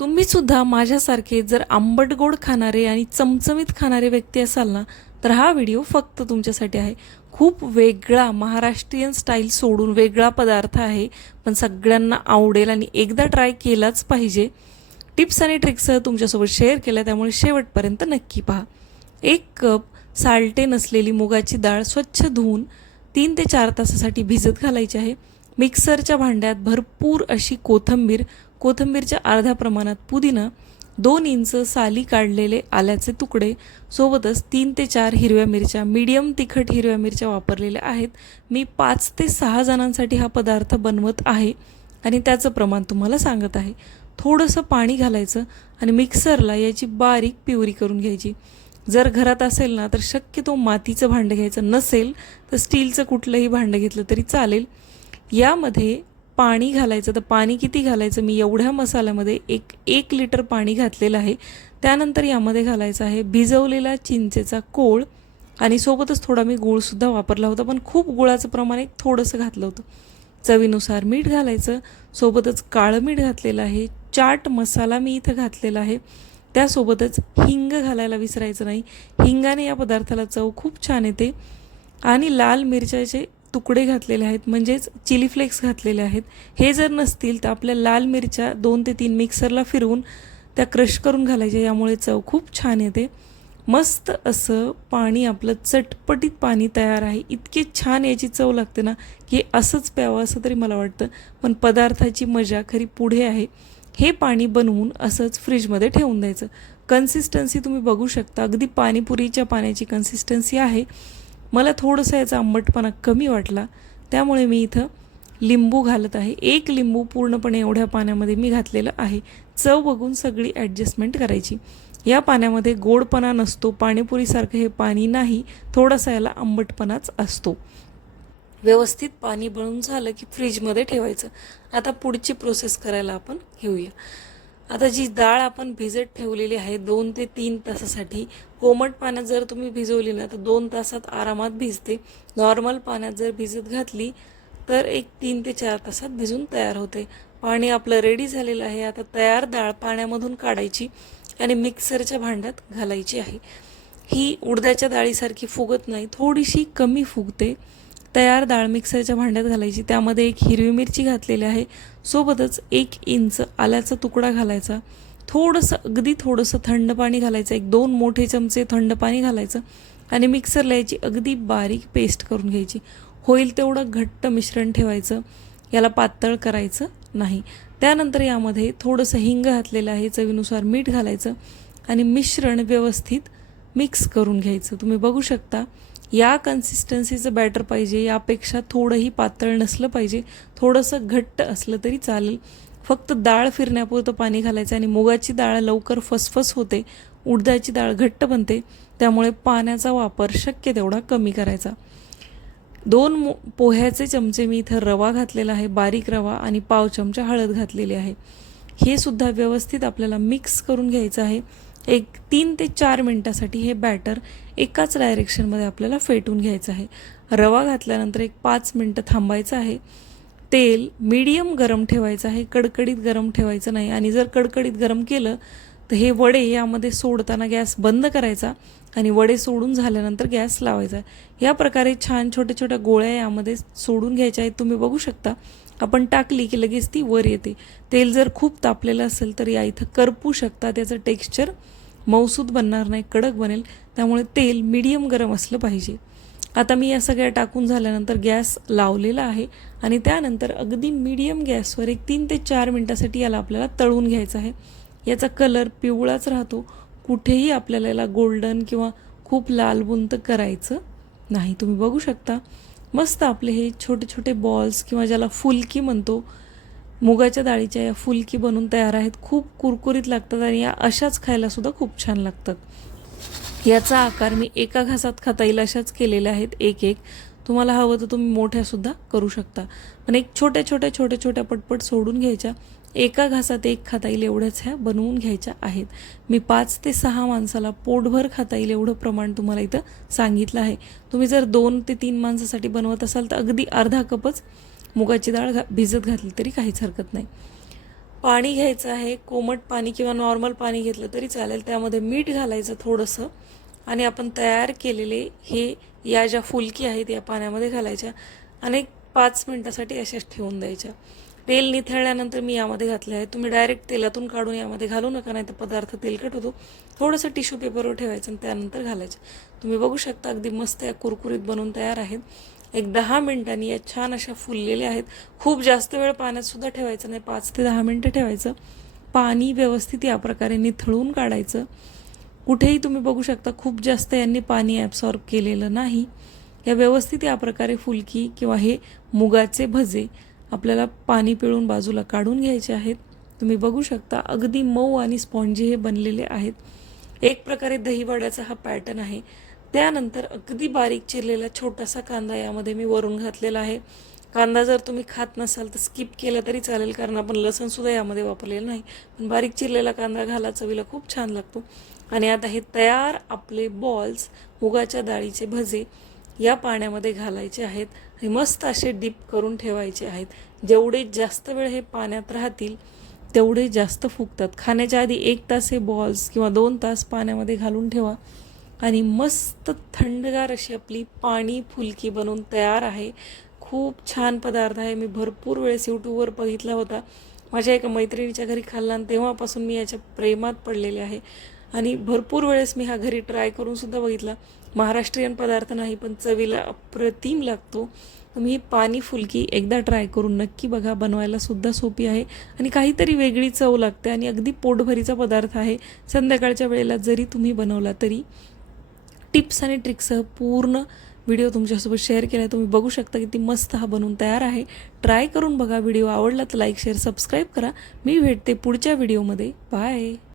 तुम्ही सुद्धा माझ्यासारखे जर आंबट गोड खाणारे आणि चमचमीत खाणारे व्यक्ती असाल ना, तर हा व्हिडिओ फक्त तुमच्यासाठी आहे. खूप वेगळा महाराष्ट्रीयन स्टाईल सोडून वेगळा पदार्थ आहे, पण सगळ्यांना आवडेल आणि एकदा ट्राय केलाच पाहिजे. टिप्स आणि ट्रिक्ससह तुमच्यासोबत शेअर केल्या, त्यामुळे शेवटपर्यंत नक्की पहा. 1 कप साल्टे नसलेली मुगाची डाळ स्वच्छ धुवून 3 ते 4 तासासाठी भिजत घालायची आहे. मिक्सरच्या भांड्यात भरपूर अशी कोथिंबीरच्या अर्ध्या प्रमाणात पुदिना, 2 इंच साली काढलेले आल्याचे तुकडे, सोबतच 3 ते 4 हिरव्या मिरच्या, मीडियम तिखट हिरव्या मिरच्या वापरलेल्या आहेत. मी 5 ते 6 जणांसाठी हा पदार्थ बनवत आहे आणि त्याचं प्रमाण तुम्हाला सांगत आहे. थोडंसं पाणी घालायचं आणि मिक्सरला याची बारीक प्युरी करून घ्यायची. जर घरात असेल ना, तर शक्यतो मातीचं भांडं घ्यायचं, नसेल तर स्टीलचं कुठलंही भांडं घेतलं तरी चालेल. यामध्ये पाणी घालायचं. तर पाणी किती घालायचं, मी एवढ्या मसाल्यामध्ये एक लिटर पाणी घातलेलं आहे. त्यानंतर यामध्ये घालायचं आहे भिजवलेला चिंचेचा कोळ आणि सोबतच थोडा मी गूळसुद्धा वापरला होता, पण खूप गुळाचं प्रमाण एक थोडंसं घातलं होतं. चवीनुसार मीठ घालायचं, सोबतच काळं मीठ घातलेलं आहे. चाट मसाला मी इथं घातलेला आहे. त्यासोबतच हिंग घालायला विसरायचं नाही. हिंगाने या पदार्थाला चव खूप छान येते. आणि लाल मिरच्याचे तुकडे घातलेले आहेत, म्हणजेच चिली फ्लेक्स घातलेले आहेत. हे जर नसतील तर आपल्या लाल मिरच्या 2 ते 3 मिक्सरला फिरवून त्या क्रश करून घालायच्या, यामुळे चव खूप छान येते. मस्त असं पाणी, आपलं चटपटीत पाणी तयार आहे. इतकी छान याची चव लागते ना, की असंच प्यावं असं तरी मला वाटतं. पण पदार्थाची मजा खरी पुढे आहे. हे पाणी बनवून असंच फ्रीजमध्ये ठेवून द्यायचं. कन्सिस्टन्सी तुम्ही बघू शकता, अगदी पाणीपुरीच्या पाण्याची कन्सिस्टन्सी आहे. मला थोडंसं याचा आंबटपणा कमी वाटला, त्यामुळे मी इथं लिंबू घालत आहे. 1 लिंबू पूर्णपणे एवढ्या पाण्यामध्ये मी घातलेलं आहे. चव बघून सगळी ॲडजस्टमेंट करायची. या पाण्यामध्ये गोडपणा नसतो, पाणीपुरीसारखं हे पाणी नाही, थोडासा याला आंबटपणाच असतो. व्यवस्थित पाणी बनवून झालं की फ्रीजमध्ये ठेवायचं. आता पुढची प्रोसेस करायला आपण घेऊया. आता जी डाळ आपण भिजत ठेवलेली आहे 2 ते 3 तासासाठी, कोमट पाण्यात जर तुम्ही भिजवली ना, तर 2 तासात आरामात भिजते. नॉर्मल पाण्यात जर भिजत घातली तर 3 ते 4 तासात भिजून तयार होते. पाणी आपलं रेडी झालेलं आहे. आता तयार डाळ पाण्यामधून काढायची आणि मिक्सरच्या भांड्यात घालायची आहे. ही उडदाच्या डाळीसारखी फुगत नाही, थोडीशी कमी फुगते. तयार डाळ मिक्सरच्या भांड्यात घालायची. त्यामध्ये 1 हिरवी मिरची घातलेली आहे, सोबतच 1 इंच आल्याचा तुकडा घालायचा. अगदी थोडंसं थंड पाणी घालायचं, 1-2 मोठे चमचे थंड पाणी घालायचं आणि मिक्सरला याची अगदी बारीक पेस्ट करून घ्यायची. होईल तेवढं घट्ट मिश्रण ठेवायचं, याला पातळ करायचं नाही. त्यानंतर यामध्ये थोडंसं हिंग घातलेलं आहे, चवीनुसार मीठ घालायचं आणि मिश्रण व्यवस्थित मिक्स करून घ्यायचं. तुम्ही बघू शकता, या कन्सिस्टन्सीचं बॅटर पाहिजे, यापेक्षा थोडंही पातळ नसलं पाहिजे, थोडंसं घट्ट असलं तरी चालेल. फक्त डाळ फिरण्यापुरतं पाणी घालायचं आणि मुगाची डाळ लवकर फसफस होते, उडदाची डाळ घट्ट बनते, त्यामुळे पाण्याचा वापर शक्य तेवढा कमी करायचा. 2 पोह्याचे चमचे मी इथं रवा घातलेला आहे, बारीक रवा, आणि पाव चमचा हळद घातलेली आहे. हे सुद्धा व्यवस्थित आपल्याला मिक्स करून घ्यायचं आहे. 3 ते 4 मिनटासाठी हे बॅटर एकाच डायरेक्शनमध्ये आपल्याला फेटून घ्यायचं आहे. रवा घातल्यानंतर 5 मिनटं थांबायचं आहे. तेल मीडियम गरम ठेवायचं आहे, कडकडीत गरम ठेवायचं नाही. आणि जर कडकडीत गरम केलं तर हे वडे यामध्ये सोडताना गॅस बंद करायचा आणि वडे सोडून झाल्यानंतर गॅस लावायचा. या प्रकारे छान छोट्या छोट्या गोळ्या यामध्ये सोडून घ्यायच्या आहेत. तुम्ही बघू शकता, आपण टाकली की लगेच ती वर येते. तेल जर खूप तापलेलं असेल तर या इथं करपू शकता, त्याचं टेक्स्चर मऊसूद बनणार नाही, कडक बनेल. त्यामुळे तेल मीडियम गरम असलं पाहिजे. आता मी या सगळ्या टाकून झाल्यानंतर गॅस लावलेला आहे आणि त्यानंतर अगदी मीडियम गॅसवर 3 ते 4 मिनटासाठी याला आपल्याला तळून घ्यायचं आहे. याचा कलर पिवळाच राहतो, कुठेही आपल्याला याला गोल्डन किंवा खूप लालबुंद करायचं नाही. तुम्ही बघू शकता, मस्त आपले हे छोटे छोटे बॉल्स किंवा ज्याला फुलकी म्हणतो, मुगाच्या डाळीच्या या फुलकी बनून तयार आहेत. खूप कुरकुरीत लागतात आणि या अशाच खायलासुद्धा खूप छान लागतात. याचा आकार मी एका घासात खाता येईल अशाच केलेल्या आहेत, एक. तुम्हाला हवं तर तुम्ही मोठ्यासुद्धा करू शकता, पण छोट्या छोट्या पटपट सोडून घ्यायच्या. एका घासात एक खाता येईल एवढ्याच ह्या बनवून घ्यायच्या आहेत. मी 5 ते 6 माणसाला पोटभर खाता येईल एवढं प्रमाण तुम्हाला इथं सांगितलं आहे. तुम्ही जर 2 ते 3 माणसासाठी बनवत असाल तर अगदी अर्धा कपच मुगाची डाळ भिजत घातली तरी काहीच हरकत नाही. पाणी घ्यायचं आहे, कोमट पाणी किंवा नॉर्मल पाणी घेतलं तरी चालेल. त्यामध्ये मीठ घालायचं थोडंसं आणि आपण तयार केलेले हे या ज्या फुलकी आहेत या पाण्यामध्ये घालायच्या आणि 5 मिनटासाठी अशाच ठेवून द्यायच्या. तेल निथळल्यानंतर मी यामध्ये घातले आहे. तुम्ही डायरेक्ट तेलातून काढून यामध्ये घालू नका, नाही तर पदार्थ तेलकट होतो. थोडंसं टिश्यू पेपरवर ठेवायचं आणि त्यानंतर घालायचं. तुम्ही बघू शकता अगदी मस्त या कुरकुरीत बनवून तयार आहेत. एक 10 मिनिटांनी या छान अशा फुललेल्या आहेत. खूप जास्त वेळ पाण्यातसुद्धा ठेवायचं नाही, 5 ते 10 मिनटं ठेवायचं. पाणी व्यवस्थित या प्रकारे निथळून काढायचं. कुठेही तुम्ही बघू शकता खूप जास्त यांनी पाणी ॲब्सॉर्ब केलेलं नाही. या व्यवस्थित या प्रकारे फुलकी किंवा हे मुगाचे भजे आपल्याला पाणी पिळून बाजूला काढून घ्यायचे आहेत. तुम्ही बघू शकता अगदी मऊ आणि स्पॉन्जी हे बनलेले आहेत. एक प्रकारे दहीवड्याचा हा पॅटर्न आहे. त्यानंतर अगदी बारीक चिरलेला छोटासा कांदा यामध्ये मी वरून घातलेला आहे. कांदा जर तुम्ही खात नसाल तर स्किप केलं तरी चालेल, कारण आपण लसूणसुद्धा यामध्ये वापरलेलं नाही. पण बारीक चिरलेला कांदा घाला, चवीला खूप छान लागतो. आणि आता हे तयार आपले बॉल्स मुगाच्या डाळीचे भजे या पाण्यामध्ये घालायचे आहेत आणि मस्त असे डीप करून ठेवायचे आहेत. जेवढे जास्त वेळ हे पाण्यात राहतील तेवढे जास्त फुगतात. खाण्याच्या आधी 1 तास हे बॉल्स किंवा 2 तास पाण्यामध्ये घालून ठेवा आणि मस्त थंडगार अशी आपली पाणी फुलकी बनवून तयार आहे. खूप छान पदार्थ आहे. मी भरपूर वेळेस यूट्यूबवर बघितला होता. माझ्या एका मैत्रिणीच्या घरी खाल्ला आणि तेव्हापासून मी याच्या प्रेमात पडलेले आहे आणि भरपूर वेळेस मी हा घरी ट्राय करूनसुद्धा बघितला. महाराष्ट्रीयन पदार्थ नाही, पण चवीला अप्रतिम लागतो. तुम्ही ही पाणी फुलकी एकदा ट्राय करून नक्की बघा. बनवायला सुद्धा सोपी आहे आणि काहीतरी वेगळी चव लागते आणि अगदी पोटभरीचा पदार्थ आहे. संध्याकाळच्या वेळेला जरी तुम्ही बनवला तरी टिप्स आणि ट्रिक्ससह पूर्ण व्हिडिओ तुमच्यासोबत शेअर केला आहे. तुम्ही बघू शकता किती मस्त हा बनवून तयार आहे. ट्राय करून बघा. व्हिडिओ आवडला तर लाईक, शेअर, सबस्क्राईब करा. मी भेटते पुढच्या व्हिडिओमध्ये. बाय.